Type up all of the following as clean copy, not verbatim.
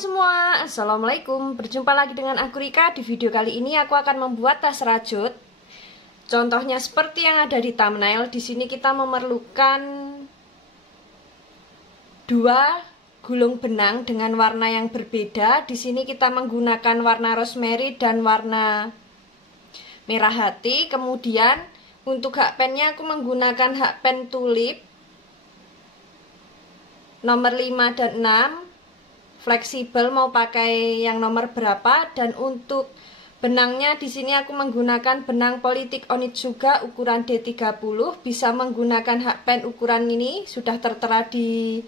semua, Assalamualaikum. Berjumpa lagi dengan aku Rika. Di video kali ini aku akan membuat tas rajut. Contohnya seperti yang ada di thumbnail. Di sini kita memerlukan 2 gulung benang dengan warna yang berbeda. Di sini kita menggunakan warna rosemary dan warna merah hati. Kemudian untuk hakpennya aku menggunakan hakpen tulip nomor 5 dan 6. Fleksibel mau pakai yang nomor berapa. Dan untuk benangnya di sini aku menggunakan benang politik Onitsuga ukuran D30. Bisa menggunakan hakpen ukuran ini, sudah tertera di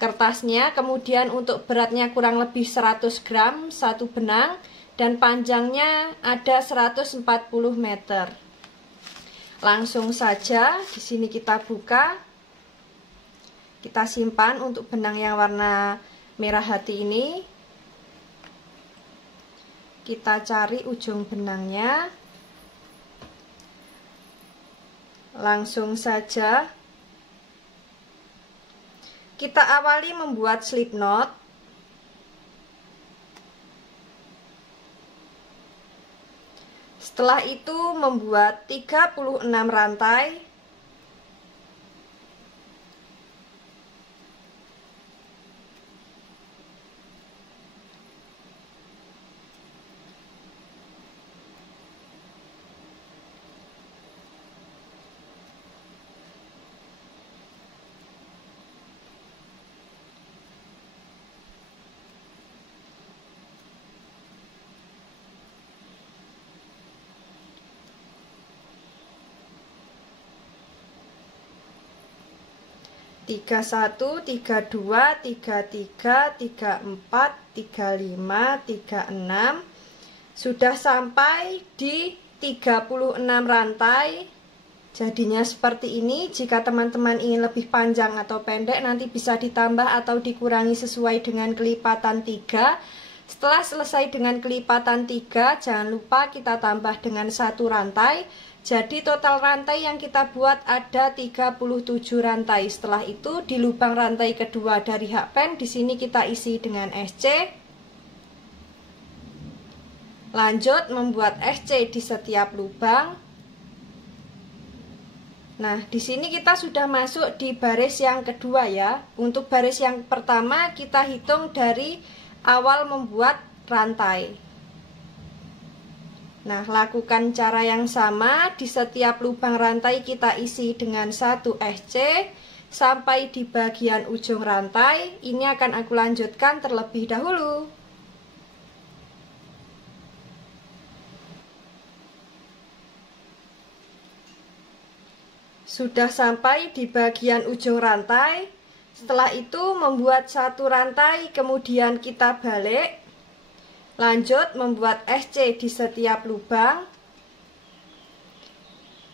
kertasnya. Kemudian untuk beratnya kurang lebih 100 gram satu benang dan panjangnya ada 140 meter. Langsung saja di sini kita buka. Kita simpan untuk benang yang warna merah hati ini. Kita cari ujung benangnya. Langsung saja kita awali membuat slip knot. Setelah itu membuat 36 rantai. Tiga satu, 32, 33, 34, 35, 36. Sudah sampai di 36 rantai. Jadinya seperti ini. Jika teman-teman ingin lebih panjang atau pendek, nanti bisa ditambah atau dikurangi sesuai dengan kelipatan 3. Setelah selesai dengan kelipatan 3, jangan lupa kita tambah dengan 1 rantai. Jadi total rantai yang kita buat ada 37 rantai. Setelah itu di lubang rantai kedua dari hakpen di sini kita isi dengan SC. Lanjut membuat SC di setiap lubang. Nah, di sini kita sudah masuk di baris yang kedua ya. Untuk baris yang pertama kita hitung dari awal membuat rantai. Nah, lakukan cara yang sama. Di setiap lubang rantai kita isi dengan 1 SC sampai di bagian ujung rantai. Ini akan aku lanjutkan terlebih dahulu. Sudah sampai di bagian ujung rantai. Setelah itu membuat 1 rantai, kemudian kita balik. Lanjut membuat SC di setiap lubang.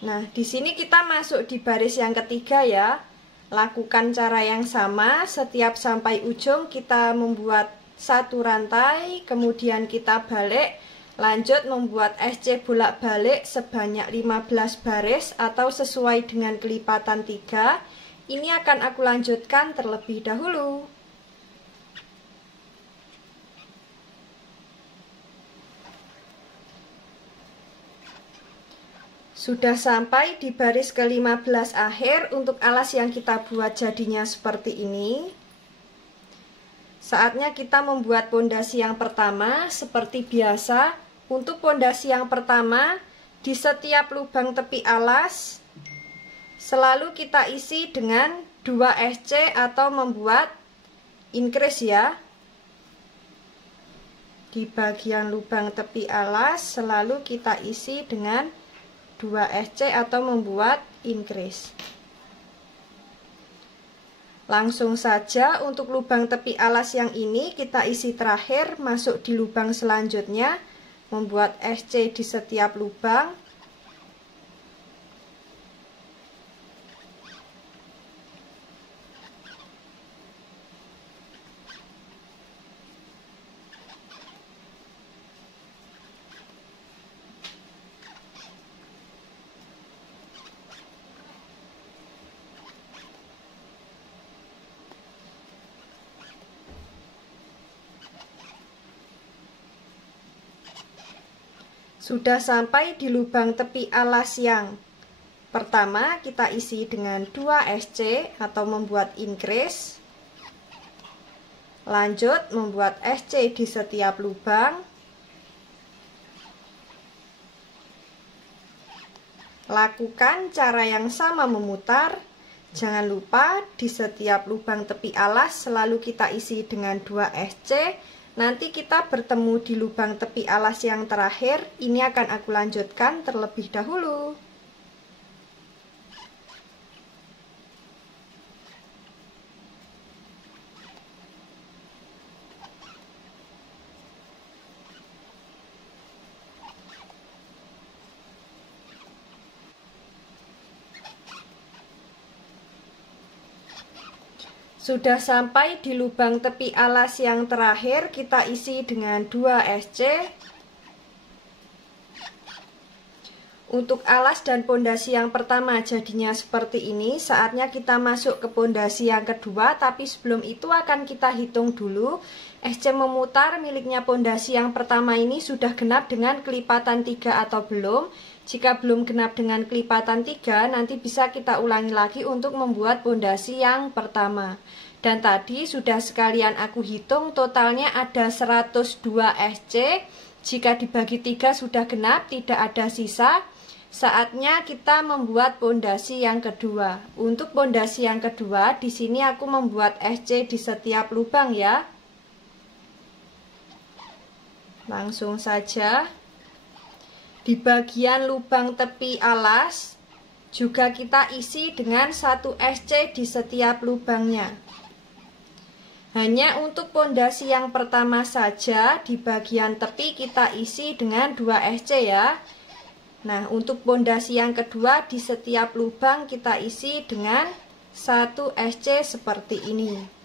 Nah, di sini kita masuk di baris yang ketiga ya. Lakukan cara yang sama. Setiap sampai ujung kita membuat 1 rantai, kemudian kita balik. Lanjut membuat SC bolak-balik sebanyak 15 baris atau sesuai dengan kelipatan 3. Ini akan aku lanjutkan terlebih dahulu. Sudah sampai di baris ke-15 akhir. Untuk alas yang kita buat jadinya seperti ini. Saatnya kita membuat pondasi yang pertama. Seperti biasa, untuk pondasi yang pertama, di setiap lubang tepi alas selalu kita isi dengan 2 SC atau membuat increase ya. Di bagian lubang tepi alas selalu kita isi dengan 2 SC atau membuat increase. Langsung saja untuk lubang tepi alas yang ini kita isi terakhir, masuk di lubang selanjutnya, membuat SC di setiap lubang. Sudah sampai di lubang tepi alas yang pertama, kita isi dengan 2 SC atau membuat increase. Lanjut membuat SC di setiap lubang. Lakukan cara yang sama memutar. Jangan lupa di setiap lubang tepi alas selalu kita isi dengan 2 SC. Nanti kita bertemu di lubang tepi alas yang terakhir. Ini akan aku lanjutkan terlebih dahulu. Sudah sampai di lubang tepi alas yang terakhir, kita isi dengan 2 SC. Untuk alas dan pondasi yang pertama jadinya seperti ini. Saatnya kita masuk ke pondasi yang kedua, tapi sebelum itu akan kita hitung dulu. SC memutar miliknya pondasi yang pertama ini sudah genap dengan kelipatan 3 atau belum. Jika belum genap dengan kelipatan 3, nanti bisa kita ulangi lagi untuk membuat pondasi yang pertama. Dan tadi sudah sekalian aku hitung, totalnya ada 102 SC. Jika dibagi 3 sudah genap, tidak ada sisa. Saatnya kita membuat pondasi yang kedua. Untuk pondasi yang kedua, di sini aku membuat SC di setiap lubang ya. Langsung saja. Di bagian lubang tepi alas juga kita isi dengan 1 SC di setiap lubangnya. Hanya untuk pondasi yang pertama saja di bagian tepi kita isi dengan 2 SC ya. Nah, untuk pondasi yang kedua di setiap lubang kita isi dengan 1 SC seperti ini.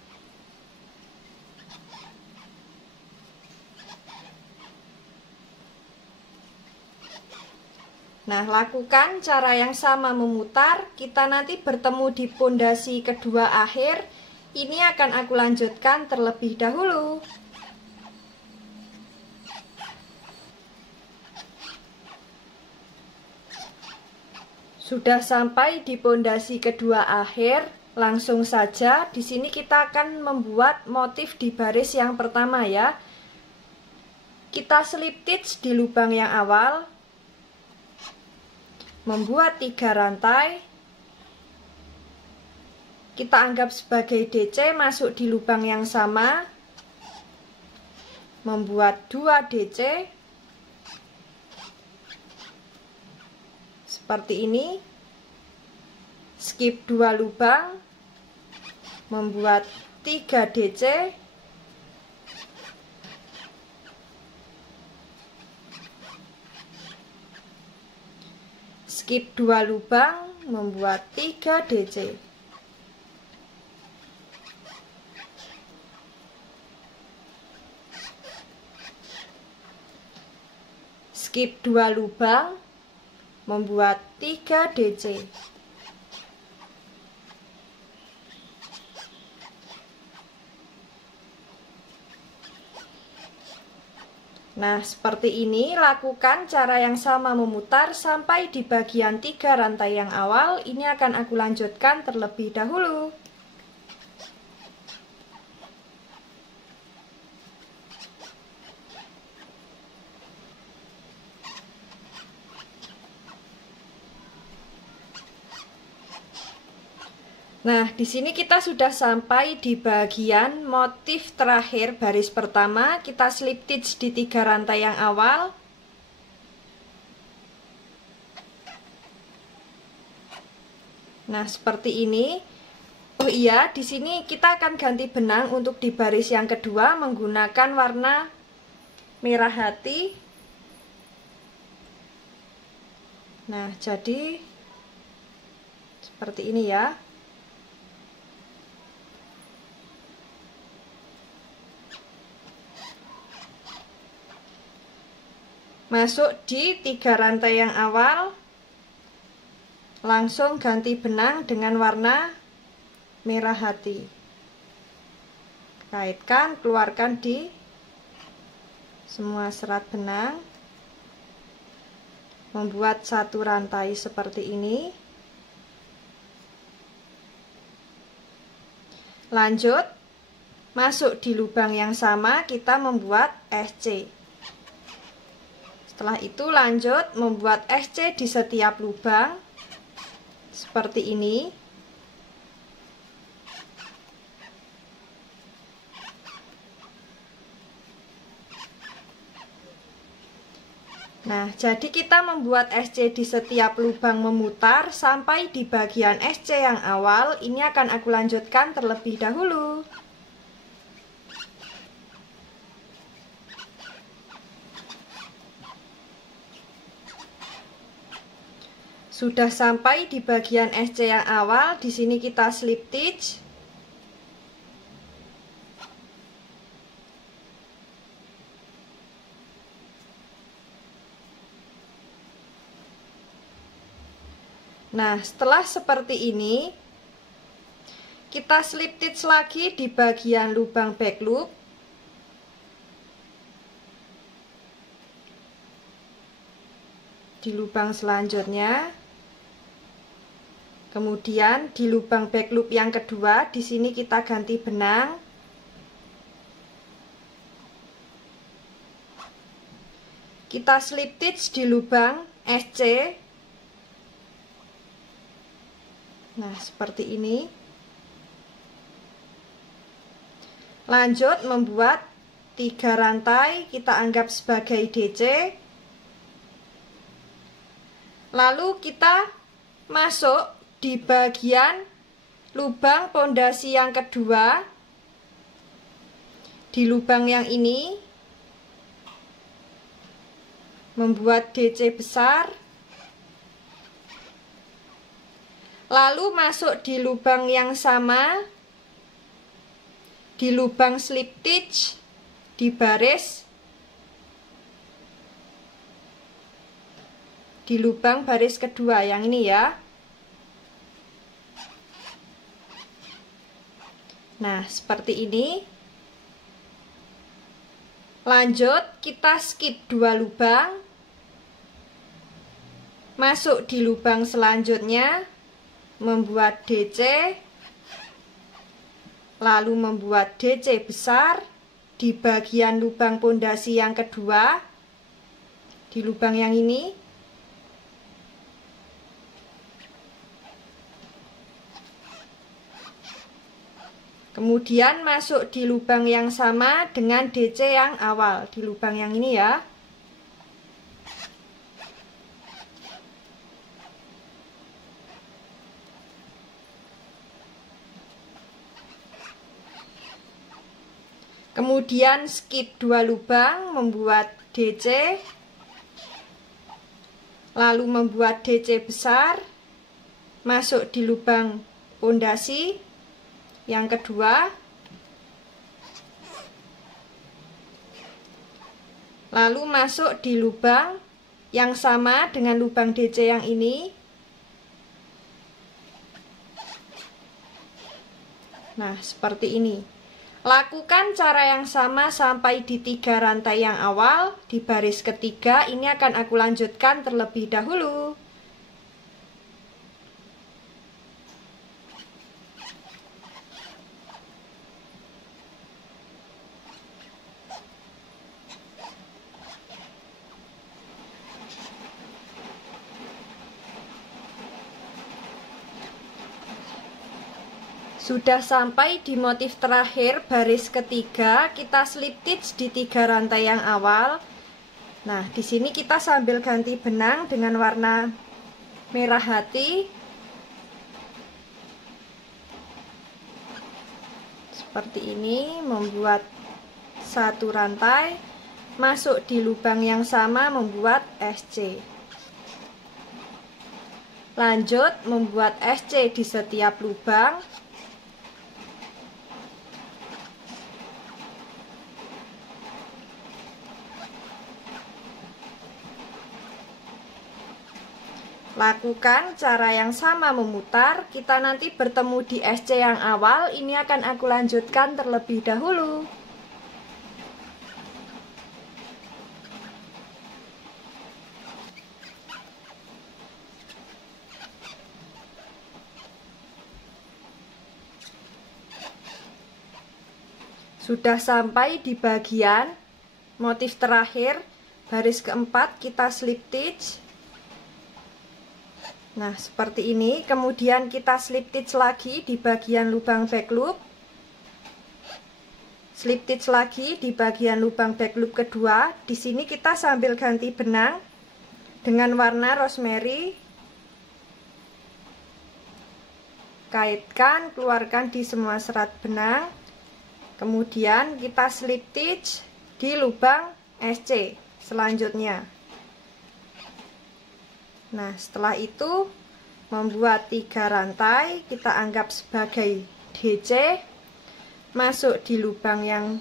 Nah, lakukan cara yang sama memutar. Kita nanti bertemu di pondasi kedua akhir. Ini akan aku lanjutkan terlebih dahulu. Sudah sampai di pondasi kedua akhir. Langsung saja di sini kita akan membuat motif di baris yang pertama ya. Kita slip stitch di lubang yang awal. Membuat 3 rantai. Kita anggap sebagai DC, masuk di lubang yang sama. Membuat 2 DC. Seperti ini. Skip 2 lubang. Membuat 3 DC. Skip 2 lubang, membuat 3 DC. Skip 2 lubang, membuat 3 DC. Nah, seperti ini, lakukan cara yang sama memutar sampai di bagian 3 rantai yang awal. Ini akan aku lanjutkan terlebih dahulu. Nah, di sini kita sudah sampai di bagian motif terakhir baris pertama. Kita slip stitch di 3 rantai yang awal. Nah, seperti ini. Oh iya, di sini kita akan ganti benang untuk di baris yang kedua menggunakan warna merah hati. Nah, jadi seperti ini ya. Masuk di 3 rantai yang awal, langsung ganti benang dengan warna merah hati. Kaitkan, keluarkan di semua serat benang. membuat satu rantai seperti ini. Lanjut, masuk di lubang yang sama, kita membuat SC. Setelah itu lanjut membuat SC di setiap lubang seperti ini. Nah, jadi kita membuat SC di setiap lubang memutar sampai di bagian SC yang awal. Ini akan aku lanjutkan terlebih dahulu. Sudah sampai di bagian SC yang awal, di sini kita slip stitch. Nah, setelah seperti ini, kita slip stitch lagi di bagian lubang back loop. Di lubang selanjutnya. Kemudian di lubang back loop yang kedua, di sini kita ganti benang. Kita slip stitch di lubang SC. Nah, seperti ini. Lanjut membuat 3 rantai, kita anggap sebagai DC. Lalu kita masuk di bagian lubang pondasi yang kedua, di lubang yang ini, membuat DC besar, lalu masuk di lubang yang sama, di lubang slip stitch, di baris, di lubang baris kedua yang ini ya. Nah, seperti ini. Lanjut, kita skip 2 lubang. Masuk di lubang selanjutnya, membuat DC. Lalu membuat DC besar di bagian lubang pondasi yang kedua. Di lubang yang ini. Kemudian masuk di lubang yang sama dengan DC yang awal, di lubang yang ini ya. Kemudian skip 2 lubang, membuat DC. Lalu membuat DC besar, masuk di lubang pondasi yang kedua, lalu masuk di lubang yang sama dengan lubang DC yang ini. Nah, seperti ini. Lakukan cara yang sama sampai di 3 rantai yang awal. Di baris ketiga ini akan aku lanjutkan terlebih dahulu. Sudah sampai di motif terakhir baris ketiga, kita slip stitch di 3 rantai yang awal. Nah, di sini kita sambil ganti benang dengan warna merah hati. Seperti ini, membuat 1 rantai, masuk di lubang yang sama membuat SC. Lanjut membuat SC di setiap lubang. Lakukan cara yang sama memutar. Kita nanti bertemu di SC yang awal. Ini akan aku lanjutkan terlebih dahulu. Sudah sampai di bagian motif terakhir, baris keempat, kita slip stitch. Nah, seperti ini. Kemudian kita slip stitch lagi di bagian lubang back loop. Slip stitch lagi di bagian lubang back loop kedua. Di sini kita sambil ganti benang dengan warna rosemary. Kaitkan, keluarkan di semua serat benang. Kemudian kita slip stitch di lubang SC selanjutnya. Nah, setelah itu membuat 3 rantai, kita anggap sebagai DC, masuk di lubang yang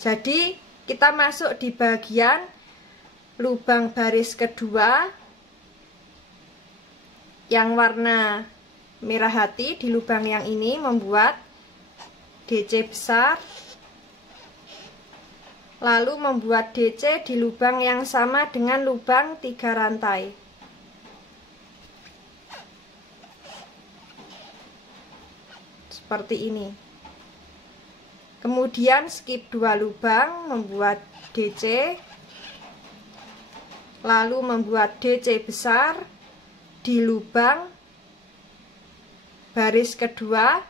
jadi kita masuk di bagian lubang baris kedua yang warna merah hati. Di lubang yang ini membuat DC besar, lalu membuat DC di lubang yang sama dengan lubang 3 rantai. Seperti ini. Kemudian skip 2 lubang, membuat DC, lalu membuat DC besar di lubang baris kedua.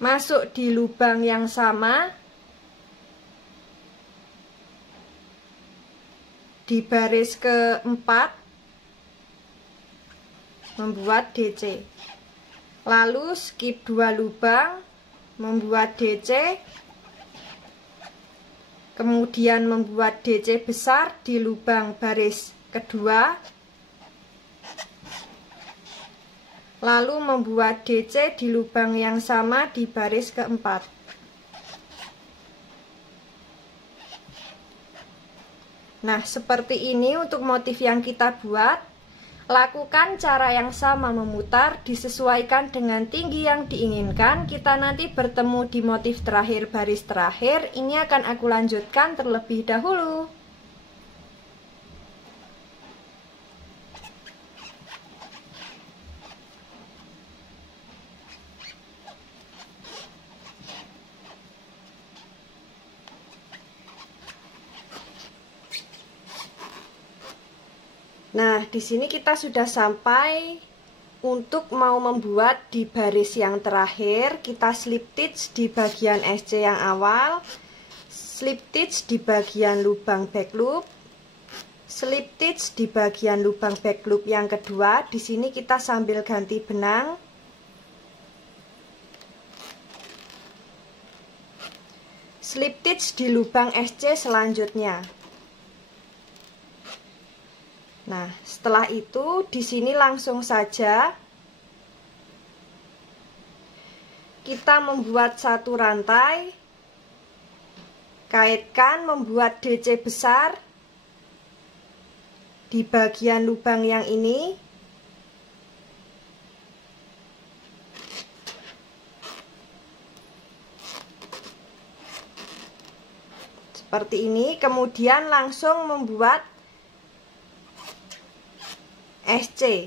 Masuk di lubang yang sama di baris keempat, membuat DC, lalu skip 2 lubang, membuat DC, kemudian membuat DC besar di lubang baris kedua, lalu membuat DC di lubang yang sama di baris keempat. Nah, seperti ini untuk motif yang kita buat. Lakukan cara yang sama memutar, disesuaikan dengan tinggi yang diinginkan. Kita nanti bertemu di motif terakhir baris terakhir. Ini akan aku lanjutkan terlebih dahulu. Nah, di sini kita sudah sampai untuk mau membuat di baris yang terakhir. Kita slip stitch di bagian SC yang awal, slip stitch di bagian lubang back loop, slip stitch di bagian lubang back loop yang kedua. Di sini kita sambil ganti benang. Slip stitch di lubang SC selanjutnya. Nah, setelah itu di sini langsung saja kita membuat 1 rantai, kaitkan, membuat DC besar di bagian lubang yang ini. Seperti ini, kemudian langsung membuat SC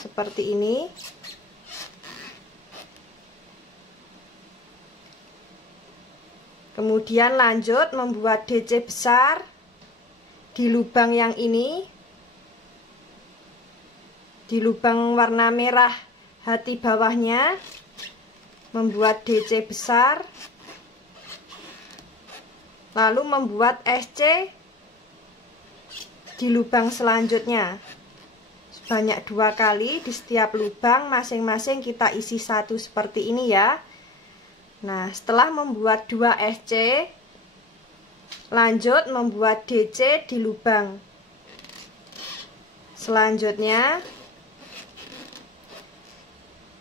seperti ini. Kemudian lanjut membuat DC besar di lubang yang ini, di lubang warna merah hati bawahnya, membuat DC besar, lalu membuat SC di lubang selanjutnya sebanyak 2 kali. Di setiap lubang masing-masing kita isi 1 seperti ini ya. Nah, setelah membuat 2 SC, lanjut membuat DC di lubang selanjutnya,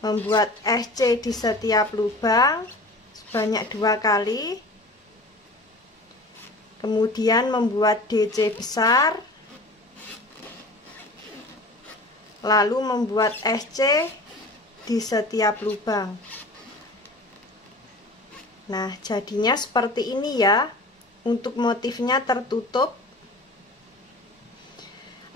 membuat SC di setiap lubang sebanyak 2 kali, kemudian membuat DC besar, lalu membuat SC di setiap lubang. Nah, jadinya seperti ini ya. Untuk motifnya tertutup.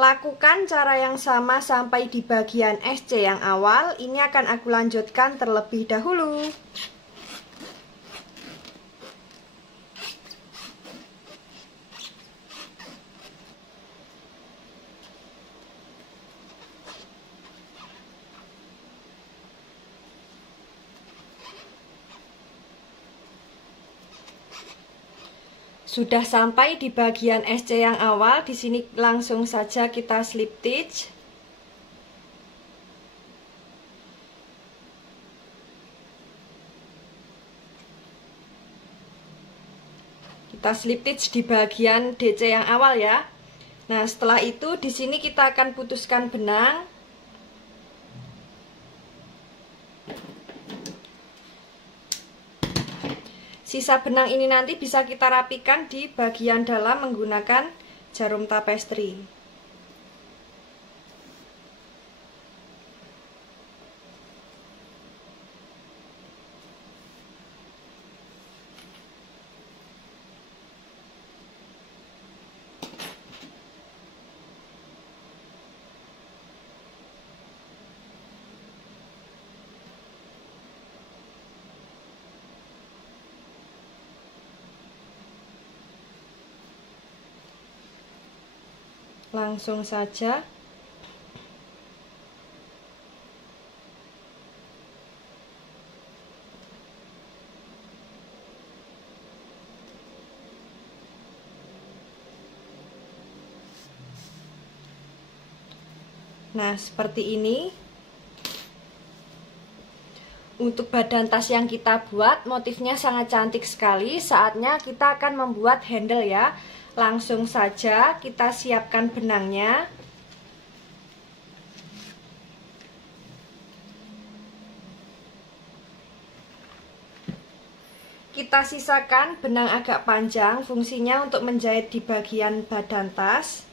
Lakukan cara yang sama sampai di bagian SC yang awal. Ini akan aku lanjutkan terlebih dahulu. Sudah sampai di bagian SC yang awal, di sini langsung saja kita slip stitch. Kita slip stitch di bagian DC yang awal ya. Nah, setelah itu di sini kita akan putuskan benang. Sisa benang ini nanti bisa kita rapikan di bagian dalam menggunakan jarum tapestri. Langsung saja nah seperti ini. Untuk badan tas yang kita buat motifnya sangat cantik sekali. Saatnya kita akan membuat handle ya. Langsung saja kita siapkan benangnya. Kita sisakan benang agak panjang, fungsinya untuk menjahit di bagian badan tas.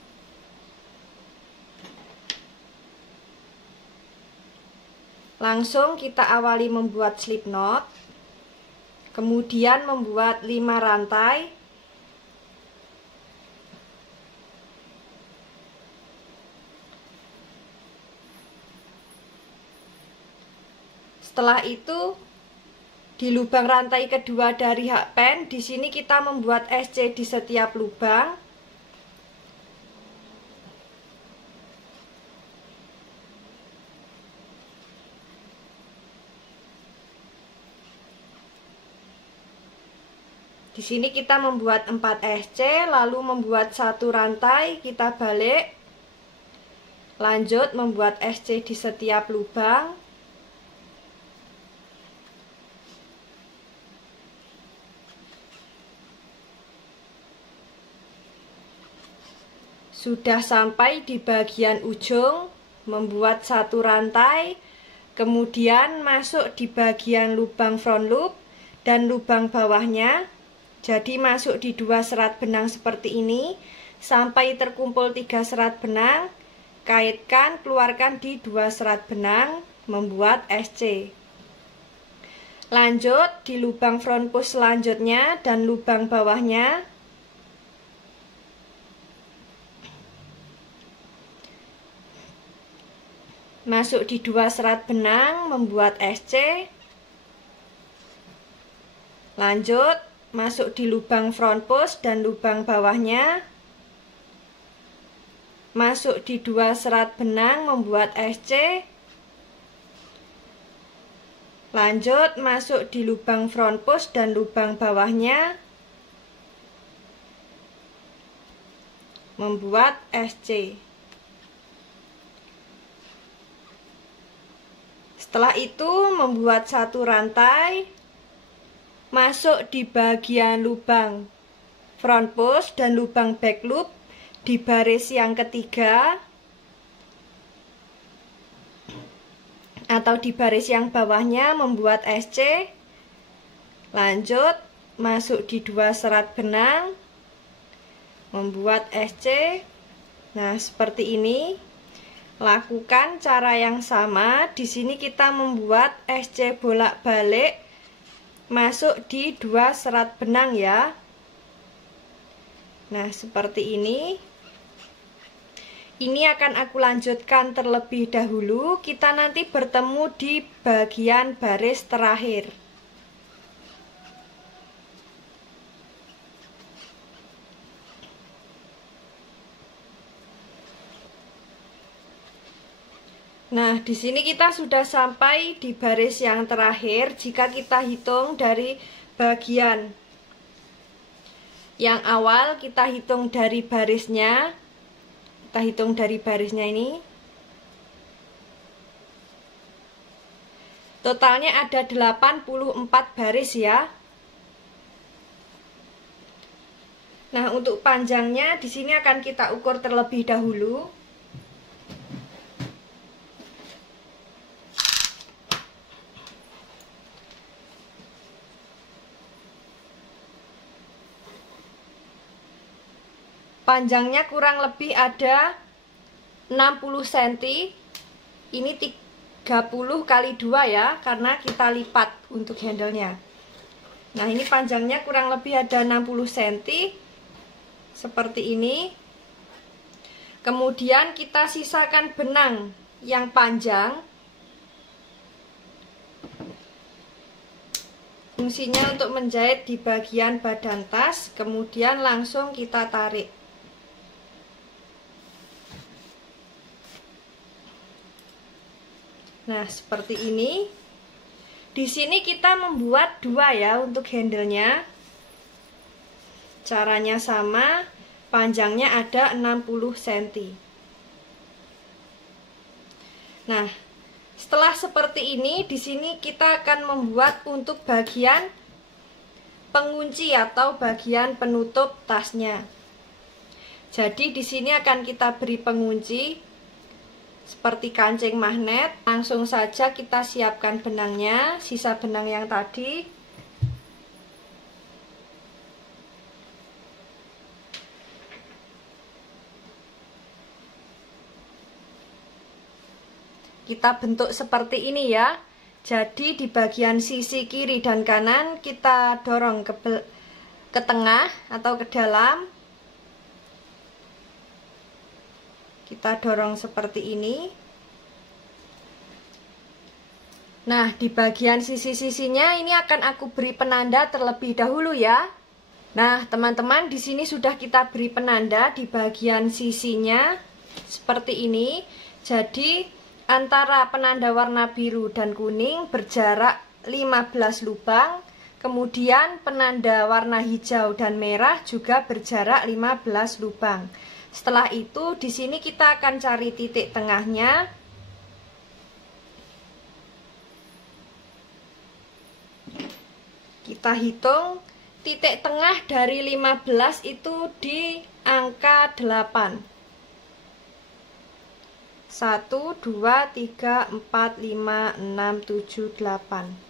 Langsung kita awali membuat slip knot. Kemudian membuat 5 rantai. Setelah itu di lubang rantai kedua dari hakpen, di sini kita membuat SC di setiap lubang. Di sini kita membuat 4 SC, lalu membuat 1 rantai, kita balik. Lanjut membuat SC di setiap lubang. Sudah sampai di bagian ujung, membuat 1 rantai, kemudian masuk di bagian lubang front loop dan lubang bawahnya. Jadi masuk di 2 serat benang seperti ini, sampai terkumpul 3 serat benang, kaitkan, keluarkan di 2 serat benang, membuat SC. Lanjut di lubang front push selanjutnya dan lubang bawahnya. Masuk di 2 serat benang, membuat SC. Lanjut, masuk di lubang front push dan lubang bawahnya. Masuk di 2 serat benang, membuat SC. Lanjut, masuk di lubang front push dan lubang bawahnya. Membuat SC. Setelah itu membuat 1 rantai, masuk di bagian lubang front push dan lubang back loop di baris yang ketiga atau di baris yang bawahnya, membuat SC. Lanjut masuk di 2 serat benang, membuat SC. Nah, seperti ini. Lakukan cara yang sama. Di sini kita membuat SC bolak-balik masuk di 2 serat benang ya. Nah, seperti ini. Ini akan aku lanjutkan terlebih dahulu. Kita nanti bertemu di bagian baris terakhir. Nah, di sini kita sudah sampai di baris yang terakhir. Jika kita hitung dari bagian yang awal, kita hitung dari barisnya. Kita hitung dari barisnya ini. Totalnya ada 84 baris ya. Nah, untuk panjangnya di sini akan kita ukur terlebih dahulu. Panjangnya kurang lebih ada 60 cm. Ini 30 kali 2 ya, karena kita lipat untuk handlenya. Nah, ini panjangnya kurang lebih ada 60 cm. Seperti ini. Kemudian kita sisakan benang yang panjang. Fungsinya untuk menjahit di bagian badan tas, kemudian langsung kita tarik. Nah, seperti ini. Di sini kita membuat 2 ya untuk handlenya. Caranya sama, panjangnya ada 60 cm. Nah, setelah seperti ini, di sini kita akan membuat untuk bagian pengunci atau bagian penutup tasnya. Jadi di sini akan kita beri pengunci seperti kancing magnet. Langsung saja kita siapkan benangnya, sisa benang yang tadi. Kita bentuk seperti ini ya. Jadi di bagian sisi kiri dan kanan kita dorong ke tengah atau ke dalam. Kita dorong seperti ini. Nah, di bagian sisi-sisinya ini akan aku beri penanda terlebih dahulu ya. Nah, teman-teman, di sini sudah kita beri penanda di bagian sisinya seperti ini. Jadi antara penanda warna biru dan kuning berjarak 15 lubang. Kemudian penanda warna hijau dan merah juga berjarak 15 lubang. Setelah itu di sini kita akan cari titik tengahnya. Kita hitung titik tengah dari 15 itu di angka 8. 1, 2, 3, 4, 5, 6, 7, 8.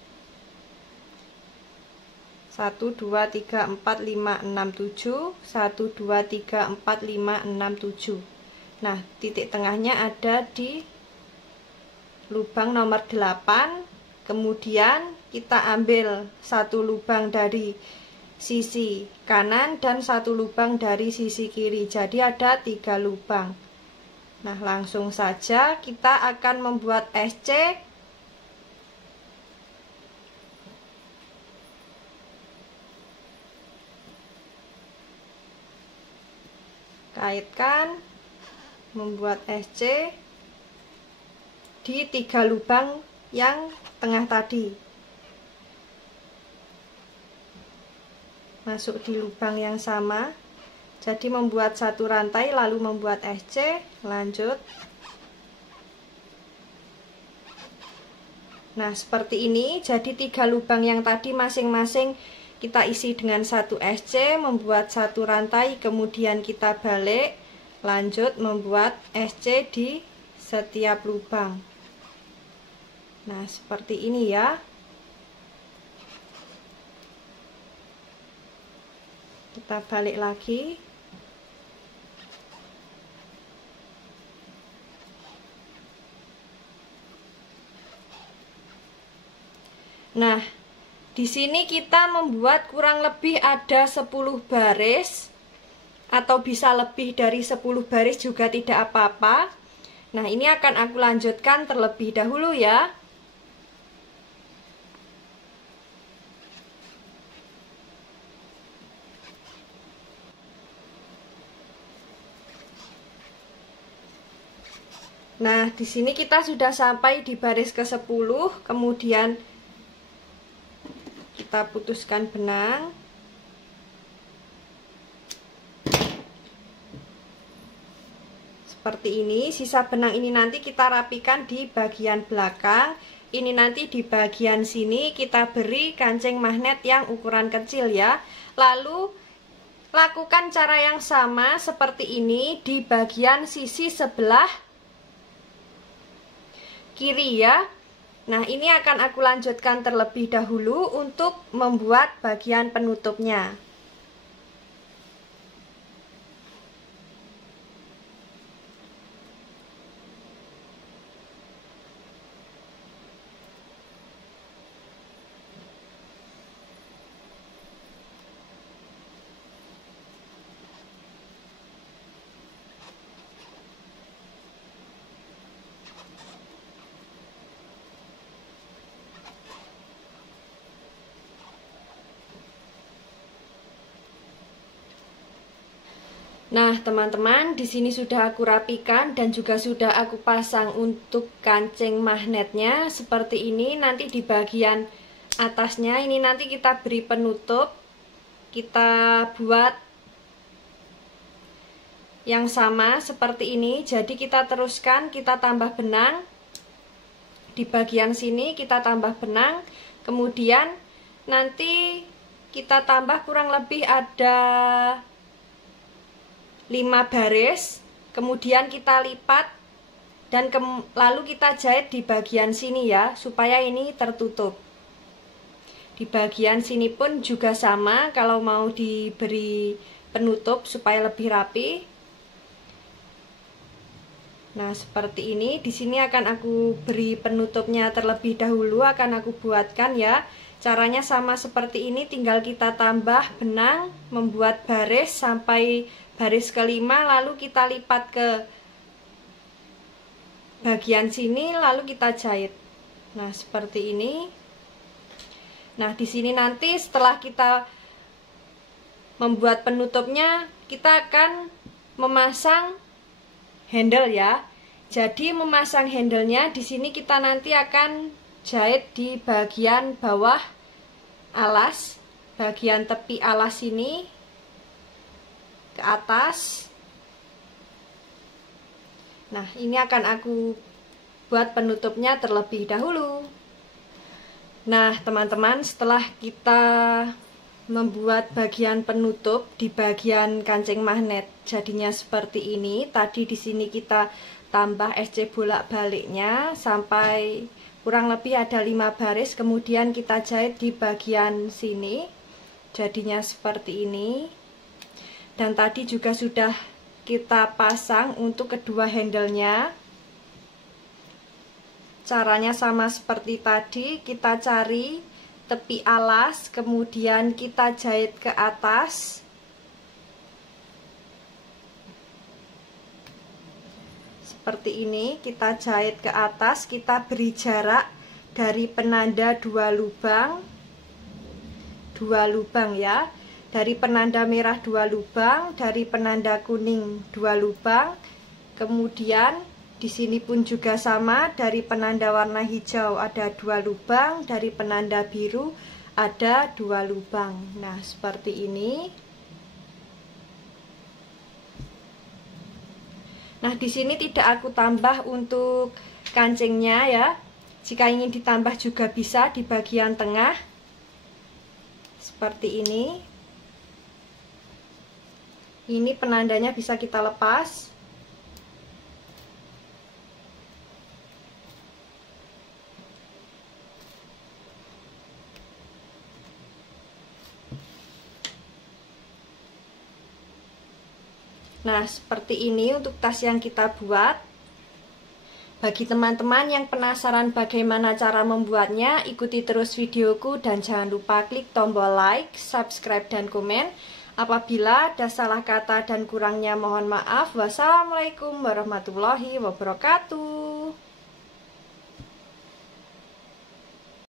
1, 2, 3, 4, 5, 6, 7. 1, 2, 3, 4, 5, 6, 7. Nah, titik tengahnya ada di lubang nomor 8. Kemudian kita ambil satu lubang dari sisi kanan dan satu lubang dari sisi kiri. Jadi ada 3 lubang. Nah, langsung saja kita akan membuat SC. Kaitkan, membuat SC di 3 lubang yang tengah tadi. Masuk di lubang yang sama. Jadi membuat satu rantai lalu membuat SC, lanjut. Nah, seperti ini. Jadi 3 lubang yang tadi masing-masing kita isi dengan satu SC, membuat satu rantai, kemudian kita balik, lanjut membuat SC di setiap lubang. Nah, seperti ini ya. Kita balik lagi. Nah, di sini kita membuat kurang lebih ada 10 baris. atau bisa lebih dari 10 baris juga tidak apa-apa. Nah, ini akan aku lanjutkan terlebih dahulu ya. Nah, di sini kita sudah sampai di baris ke-10, kemudian kita putuskan benang. Seperti ini, sisa benang ini nanti kita rapikan di bagian belakang. Ini nanti di bagian sini kita beri kancing magnet yang ukuran kecil ya. Lalu lakukan cara yang sama seperti ini di bagian sisi sebelah kiri ya. Nah, ini akan aku lanjutkan terlebih dahulu untuk membuat bagian penutupnya. Nah, teman-teman, di sini sudah aku rapikan dan juga sudah aku pasang untuk kancing magnetnya seperti ini. Nanti di bagian atasnya ini nanti kita beri penutup. Kita buat yang sama seperti ini. Jadi kita teruskan, kita tambah benang. Di bagian sini kita tambah benang. Kemudian nanti kita tambah kurang lebih ada 5 baris, kemudian kita lipat dan lalu kita jahit di bagian sini ya, supaya ini tertutup. Di bagian sini pun juga sama, kalau mau diberi penutup supaya lebih rapi. Nah, seperti ini. Di sini akan aku beri penutupnya terlebih dahulu, akan aku buatkan ya. Caranya sama seperti ini, tinggal kita tambah benang, membuat baris sampai baris kelima, lalu kita lipat ke bagian sini, lalu kita jahit. Nah, seperti ini. Nah, di sini nanti setelah kita membuat penutupnya, kita akan memasang handle ya. Jadi memasang handlenya di sini kita nanti akan jahit di bagian bawah alas, bagian tepi alas ini ke atas. Nah, ini akan aku buat penutupnya terlebih dahulu. Nah, teman-teman, setelah kita membuat bagian penutup di bagian kancing magnet jadinya seperti ini. Tadi di sini kita tambah SC bolak-baliknya sampai kurang lebih ada 5 baris, kemudian kita jahit di bagian sini. Jadinya seperti ini. Dan tadi juga sudah kita pasang untuk kedua handlenya. Caranya sama seperti tadi, kita cari tepi alas, kemudian kita jahit ke atas. Seperti ini, kita jahit ke atas, kita beri jarak dari penanda 2 lubang. 2 lubang ya. Dari penanda merah 2 lubang, dari penanda kuning 2 lubang. Kemudian di sini pun juga sama, dari penanda warna hijau ada 2 lubang, dari penanda biru ada 2 lubang. Nah, seperti ini. Nah, di sini tidak aku tambah untuk kancingnya ya. Jika ingin ditambah juga bisa di bagian tengah. Seperti ini. Ini penandanya bisa kita lepas. Nah, seperti ini untuk tas yang kita buat. Bagi teman-teman yang penasaran bagaimana cara membuatnya, ikuti terus videoku dan jangan lupa klik tombol like, subscribe, dan komen Apabila ada salah kata dan kurangnya mohon maaf. Wassalamualaikum warahmatullahi wabarakatuh.